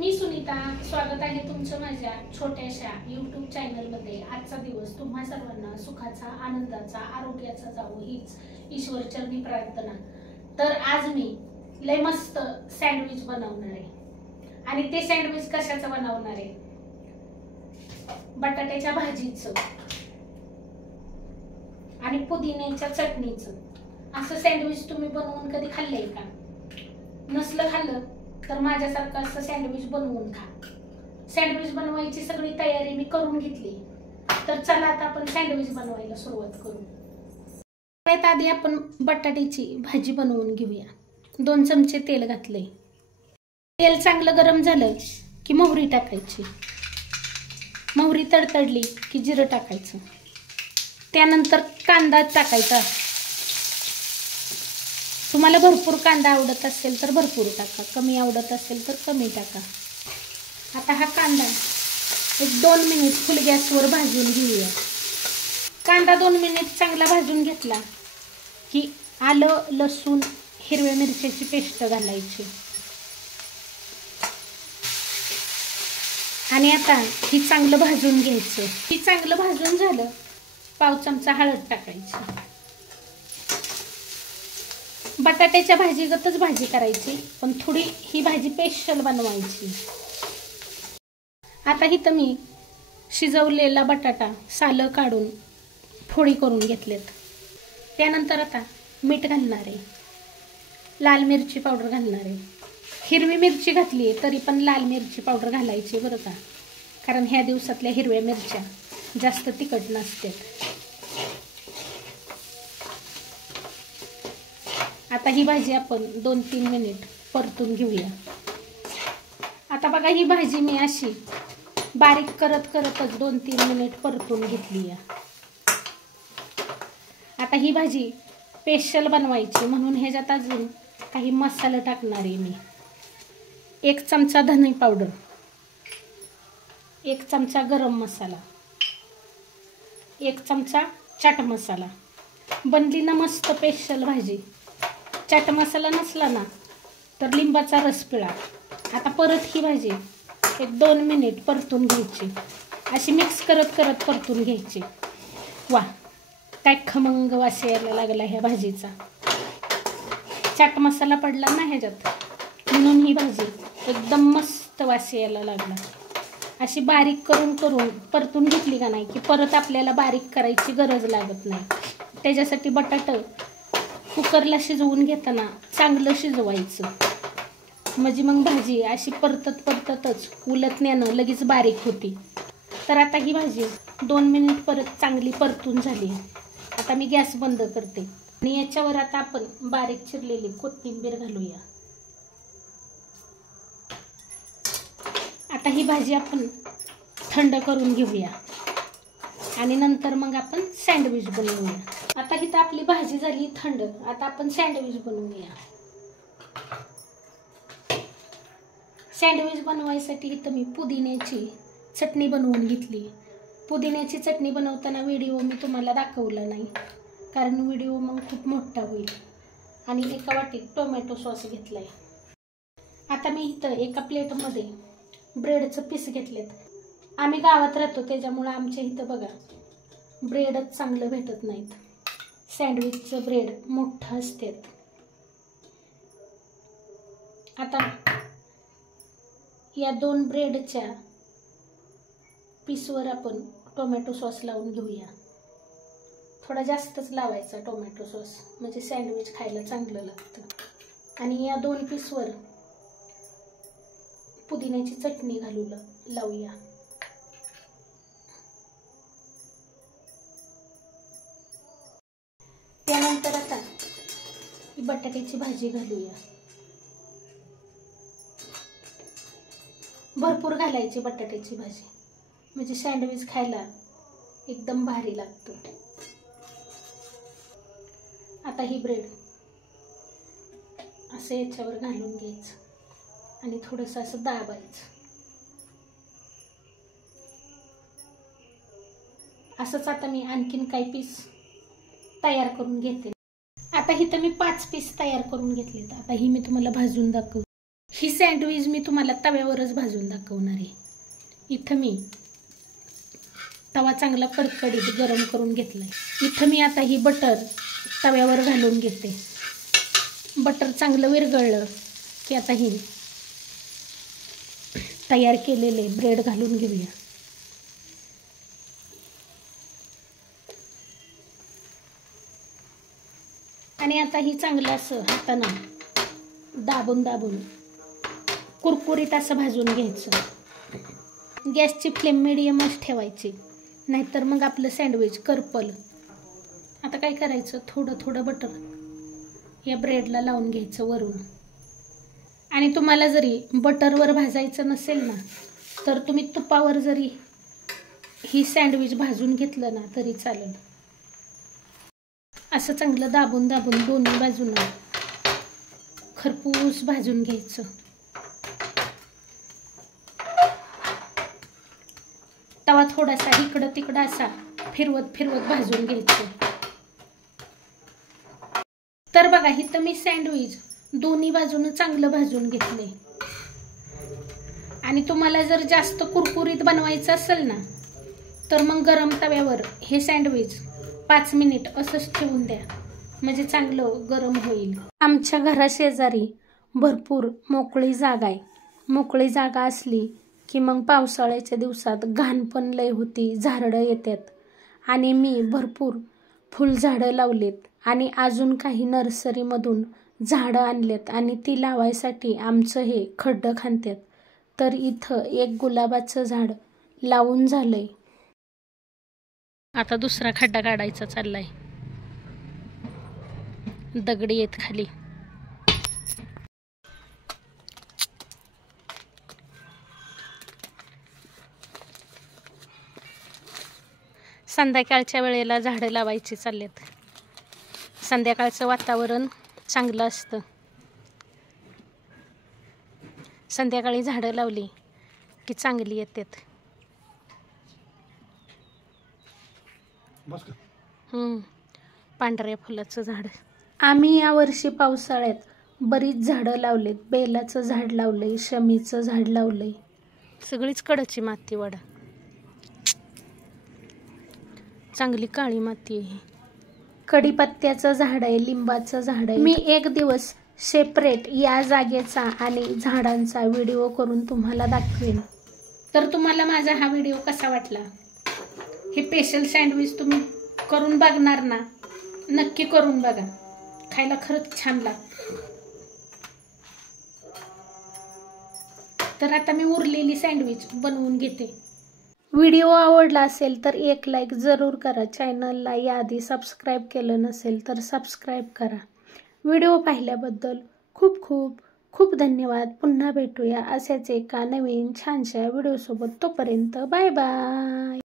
मी सुनीता, स्वागत आहे तुमचं माझ्या छोट्याशा YouTube चॅनलमध्ये। आजचा दिवस तुम्हा सर्वांना सुखाचा, आनंदाचा, आरोग्याचा जावो हीच ईश्वरचरणी प्रार्थना। तर आज मी लय मस्त सँडविच बनवणार आहे आणि ते सँडविच कशाचं बनवणार आहे? बटाट्याच्या भाजीचं आणि पुदिन्याच्या चटणीचं। असं सँडविच तुम्ही बनवून कधी खाल्लंय का? नसलं खाल्लं तर माझ्यासारखं असं सँडविच बनवून खा। सँडविच बनवायची सगळी तयारी मी करून घेतली, तर चला आता आपण सँडविच बनवायला सुरुवात करू। सगळ्यात आधी आपण बटाट्याची भाजी बनवून घेऊया। 2 चमचे तेल घातले। तेल चांगलं गरम झालं की मोहरी टाकायची। मोहरी तडतडली की जिरं टाकायचं। त्यानंतर कांदा टाकायचा। तुम्हाला भरपूर कांदा आवडत असेल तर भरपूर टाका, कमी आवडत असेल तर कमी टाका। आता हा कांदा एक 2 मिनिट फुल गॅसवर भाजून घेऊया। कांदा 2 मिनिट चांगला भाजून घेतला की आलं, लसूण, हिरव्या मिरच्याची पेस्ट घालायची आणि आता ही चांगलं भाजून घ्यायचं। ही चांगलं भाजून झालं, पाव चमचा हळद टाकायची। बटाट्याच्या भाजीगतच भाजी करायची, पण थोडी ही भाजी स्पेशल बनवायची। आता इथं मी शिजवलेला बटाटा सालं काढून फोडी करून घेतलेत। त्यानंतर आता मीठ घालणार आहे, लाल मिरची पावडर घालणार आहे। हिरवी मिरची घातली आहे तरी पण लाल मिरची पावडर घालायची बरं का, कारण ह्या दिवसातल्या हिरव्या मिरच्या जास्त तिखट नसतात। आता ही भाजी आपण 2-3 मिनिट परतून घेऊया। आता बघा ही भाजी मी अशी बारीक करतच 2-3 मिनिट परतून घेतली आहे। आता ही भाजी स्पेशल बनवायची म्हणून ह्याच्यात अजून काही मसाले टाकणार आहे मी। 1 चमचा धने पावडर, 1 चमचा गरम मसाला, 1 चमचा चाट मसाला। बनली ना मस्त स्पेशल भाजी। चाट मसाला नसला ना तर लिंबाचा रस पिळा। आता परत ही भाजी एक 2 मिनिट परतून घ्यायची, अशी मिक्स करत परतून घ्यायची। वा, काय खमंग वास यायला लागला ह्या भाजीचा। चाट मसाला पडला ना ह्याच्यात म्हणून ही भाजी एकदम मस्त वास यायला लागला। अशी बारीक करून परतून घेतली का नाही की परत आपल्याला बारीक करायची गरज लागत नाही। त्याच्यासाठी बटाटा कुकरला शिजवून घेताना चांगलं शिजवायचं, म्हणजे मग भाजी अशी परततच उलटण्यानं लगेच बारीक होती। तर आता ही भाजी 2 मिनिट परत चांगली परतून झाली। आता मी गॅस बंद करते आणि याच्यावर आता आपण बारीक चिरलेली कोथिंबीर घालूया। आता ही भाजी आपण थंड करून घेऊया आणि नंतर मग आपण सँडविच बनवूया। आता इथं आपली भाजी झाली थंड, आता आपण सँडविच बनवूया। सँडविच बनवायसाठी इथं मी पुदिन्याची चटणी बनवून घेतली। पुदिन्याची चटणी बनवताना व्हिडिओ मी तुम्हाला दाखवला नाही, कारण व्हिडिओ मग खूप मोठा होईल। आणि एका वाटीत टोमॅटो सॉस घेतलाय। आता मी इथं एका प्लेटमध्ये ब्रेडचं पीस घेतलेत। आम्ही गावात राहतो त्याच्यामुळे आमच्या इथं बघा ब्रेडच चांगलं भेटत नाहीत। सँडविचचं ब्रेड मोठं असतात। आता या 2 ब्रेडच्या पीसवर आपण टोमॅटो सॉस लावून घेऊया। थोडा जास्तच लावायचा टोमॅटो सॉस, म्हणजे सँडविच खायला चांगलं लागतं। आणि या 2 पीसवर पुदिन्याची चटणी लावूया। त्यानंतर आता ही बटाट्याची भाजी घालूया। भरपूर घालायची बटाट्याची भाजी, म्हणजे सँडविच खायला एकदम भारी लागतं। आता ही ब्रेड असं याच्यावर घालून घ्यायचं आणि थोडंसं असं दाबायचं। असंच आता मी आणखीन काही पीस तयार करून घेते। आता इथं मी 5 पीस तयार करून घेतलेत। आता ही मी तुम्हाला भाजून दाखवते। ही सँडविच मी तुम्हाला तव्यावरच भाजून दाखवणार आहे. इथं मी तवा चांगला कडकडीत गरम करून घेतलाय. इथं मी आता ही बटर तव्यावर घालून घेते. बटर चांगलं विरघळलं की आता ही तयार केलेले ब्रेड घालून घेऊया. आणि आता ही चांगलं असं हातानं दाबून दाबून कुरकुरीत असं भाजून घ्यायचं. गॅसची फ्लेम मिडियमच ठेवायची, नाहीतर मग आपलं सँडविच करपल. आता काय करायचं, थोडं थोडं बटर या ब्रेडला लावून घ्यायचं वरून. आणि तुम्हाला जरी बटरवर भाजायचं नसेल ना, तर तुम्ही तुपावर जरी ही सँडविच भाजून घेतलं ना तरी चालेल. असं चांगलं दाबून दाबून दोन्ही बाजूनं खरपूस भाजून घ्यायचं. तवा थोडासा इकडं तिकडं असा फिरवत फिरवत भाजून घ्यायचं. तर बघा, इथं मी सँडविच दोन्ही बाजूनं चांगलं भाजून घेतले. आणि तुम्हाला जर जास्त कुरकुरीत बनवायचं असेल ना, तर मग गरम तव्यावर हे सँडविच 5 मिनिट असंच ठेवून द्या, म्हणजे चांगलं गरम होईल. आमच्या घराशेजारी भरपूर मोकळी जागा आहे. मोकळी जागा असली की मग पावसाळ्याच्या दिवसात घाण पण लय होती, झाडं येतात. आणि मी भरपूर फुलझाडं लावलेत आणि अजून काही नर्सरीमधून झाडं आणलेत आणि ती लावायसाठी आमचं हे खड्डं खणतात. तर इथं एक गुलाबाचं झाड लावून झालंय. आता दुसरा खड्डा काढायचा चाललाय. दगडी येत खाली. संध्याकाळच्या वेळेला झाडं लावायची चाललेत. संध्याकाळचं वातावरण चांगलं असतं. संध्याकाळी झाडं लावली की चांगली येतात. पांढऱ्या फुलाचं झाड. आम्ही यावर्षी पावसाळ्यात बरीच झाडं लावलेत. बेलाचं झाड लावलंय, शमीचं झाड लावलंय. सगळीच कडची माती वडा. चांगली काळी माती आहे. कढीपत्त्याचं झाड आहे, लिंबाचं झाड आहे. मी एक दिवस सेपरेट या जागेचा आणि झाडांचा व्हिडिओ करून तुम्हाला दाखवेन. तर तुम्हाला माझा हा व्हिडिओ कसा वाटला? हे स्पेशल सँडविच तुम्ही करून बघणार ना? नक्की करून बघा, खायला खरंच छान लागतं. तर आता मी उरलेली सँडविच बनवून घेते. व्हिडिओ आवडला असेल तर एक लाईक जरूर करा. चॅनलला याआधी सबस्क्राईब केलं नसेल तर सबस्क्राईब करा. व्हिडिओ पाहिल्याबद्दल खूप खूप खूप धन्यवाद. पुन्हा भेटूया अशाच एका नवीन छानशा व्हिडिओसोबत. तोपर्यंत बाय बाय.